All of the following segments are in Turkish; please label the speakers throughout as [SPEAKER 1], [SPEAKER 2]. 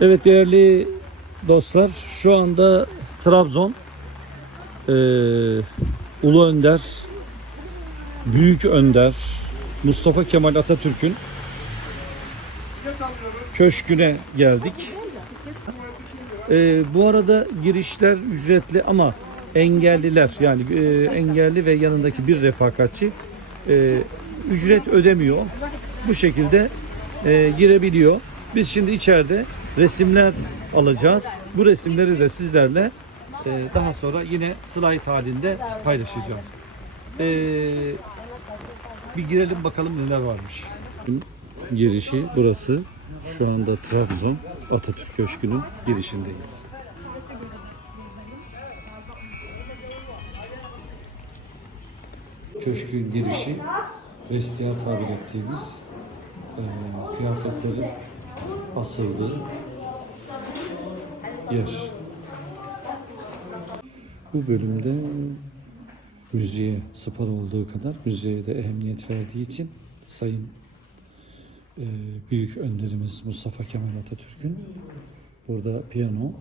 [SPEAKER 1] Evet değerli dostlar şu anda Trabzon eee, Ulu Önder Büyük Önder Mustafa Kemal Atatürk'ün köşküne geldik. Eee, bu arada girişler ücretli ama engelliler yani eee, engelli ve yanındaki bir refakatçi eee, ücret ödemiyor. Bu şekilde eee, girebiliyor. Biz şimdi içeride resimler alacağız. Bu resimleri de sizlerle eee, daha sonra yine slide halinde paylaşacağız. Eee, bir girelim bakalım neler varmış. Girişi burası. Şu anda Trabzon Atatürk Köşkü'nün girişindeyiz. Köşkün girişi vestiyer tabir ettiğimiz eee kıyafetlerin asıldığı yer. Bu bölümde müziğe spor olduğu kadar müziğe de ehemmiyet verdiği için Sayın eee, Büyük Önderimiz Mustafa Kemal Atatürk'ün burada piyano,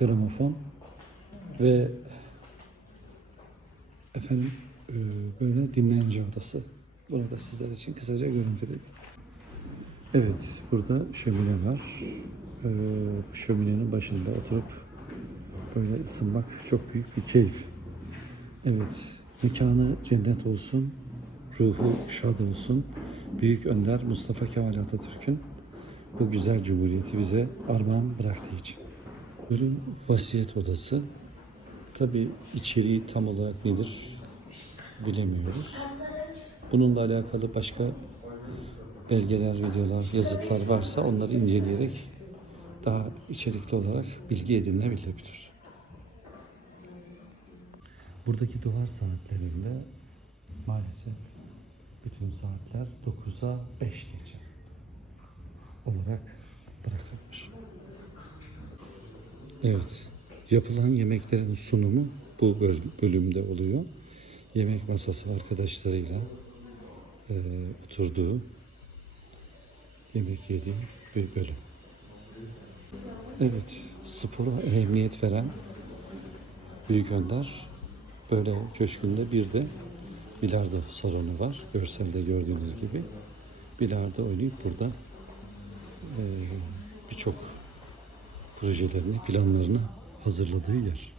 [SPEAKER 1] gramofon ve efendim eee, böyle dinlence odası. Bunu da sizler için kısaca görüntüledim. Evet, burada şömine var. Ee, şöminenin başında oturup böyle ısınmak çok büyük bir keyif. Evet, mekanı cennet olsun, ruhu şad olsun. Büyük Önder Mustafa Kemal Atatürk'ün bu güzel cumhuriyeti bize armağan bıraktığı için. Bölüm vasiyet odası. Tabi içeriği tam olarak nedir bilemiyoruz. Bununla alakalı başka belgeler, videolar, yazıtlar varsa onları inceleyerek daha içerikli olarak bilgi edinilebilir. Buradaki duvar saatlerinde maalesef bütün saatler 9'a 5 geçe olarak bırakılmış. Evet, yapılan yemeklerin sunumu bu böl- bölümde oluyor. Yemek masası arkadaşlarıyla eee, oturduğu yemek yediğim bir bölüm. Evet, spora ehemmiyet veren Büyük Önder böyle köşkünde bir de bilardo salonu var. Görselde gördüğünüz gibi. Bilardo oynayıp burada eee, birçok projelerini, planlarını hazırladığı yer.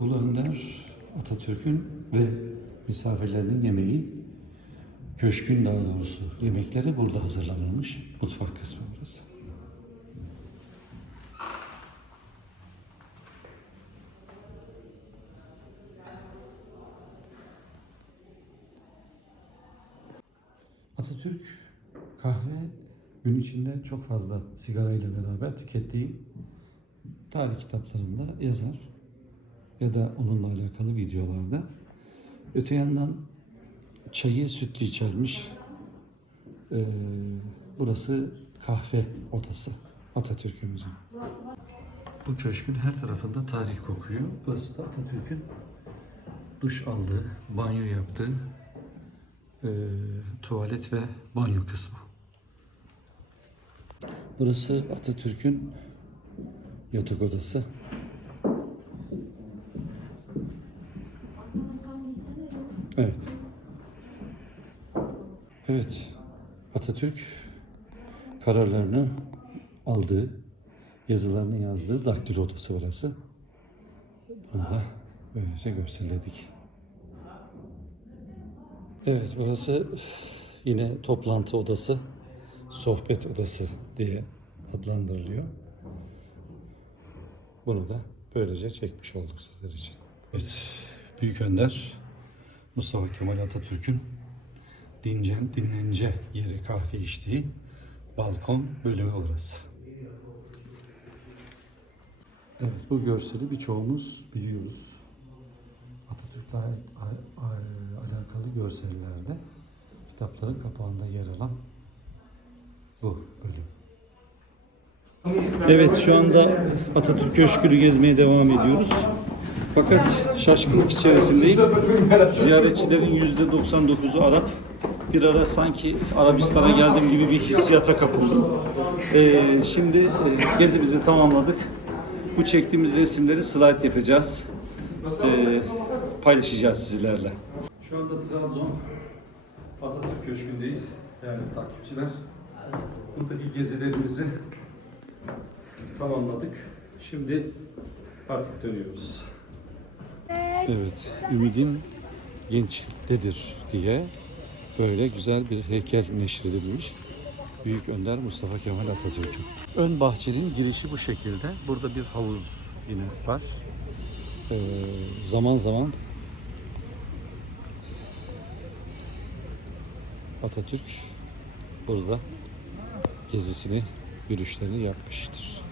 [SPEAKER 1] Ulu Önder Atatürk'ün ve misafirlerinin yemeği Köşkün daha doğrusu yemekleri burada hazırlanılmış. Mutfak kısmı burası. Atatürk kahve gün içinde çok fazla sigara ile beraber tükettiği tarih kitaplarında yazar ya da onunla alakalı videolarda. Öte yandan çayı sütlü içermiş. Ee, burası kahve odası Atatürk'ümüzün. Bu köşkün her tarafında tarih kokuyor. Burası da Atatürk'ün duş aldığı, banyo yaptığı ee, tuvalet ve banyo kısmı. Burası Atatürk'ün yatak odası. Evet. Evet. Atatürk kararlarını aldığı, yazılarını yazdığı daktilo odası burası. Bunu böylece görselledik. Evet burası yine toplantı odası, sohbet odası diye adlandırılıyor. Bunu da böylece çekmiş olduk sizler için. Evet, Büyük Önder Mustafa Kemal Atatürk'ün dincen, dinlence yeri kahve içtiği balkon bölümü orası. Evet bu görseli birçoğumuz biliyoruz. Atatürk'le al- al- al- alakalı görsellerde kitapların kapağında yer alan bu bölüm. Evet şu anda Atatürk Köşkü'nü gezmeye devam ediyoruz. Fakat şaşkınlık içerisindeyim. Ziyaretçilerin %99'u Arap. Bir ara sanki Arabistan'a geldiğim gibi bir hissiyata kapıldım. Ee, şimdi e, gezimizi tamamladık. Bu çektiğimiz resimleri slide yapacağız. Ee, paylaşacağız sizlerle. Şu anda Trabzon Atatürk Köşkü'ndeyiz değerli takipçiler. Buradaki gezilerimizi tamamladık. Şimdi artık dönüyoruz. Evet, Ümidin gençliktedir diye böyle güzel bir heykel neşredilmiş. Büyük Önder Mustafa Kemal Atatürk'ün. Ön bahçenin girişi bu şekilde. Burada bir havuz yine var. Ee, zaman zaman Atatürk burada gezisini, yürüyüşlerini yapmıştır.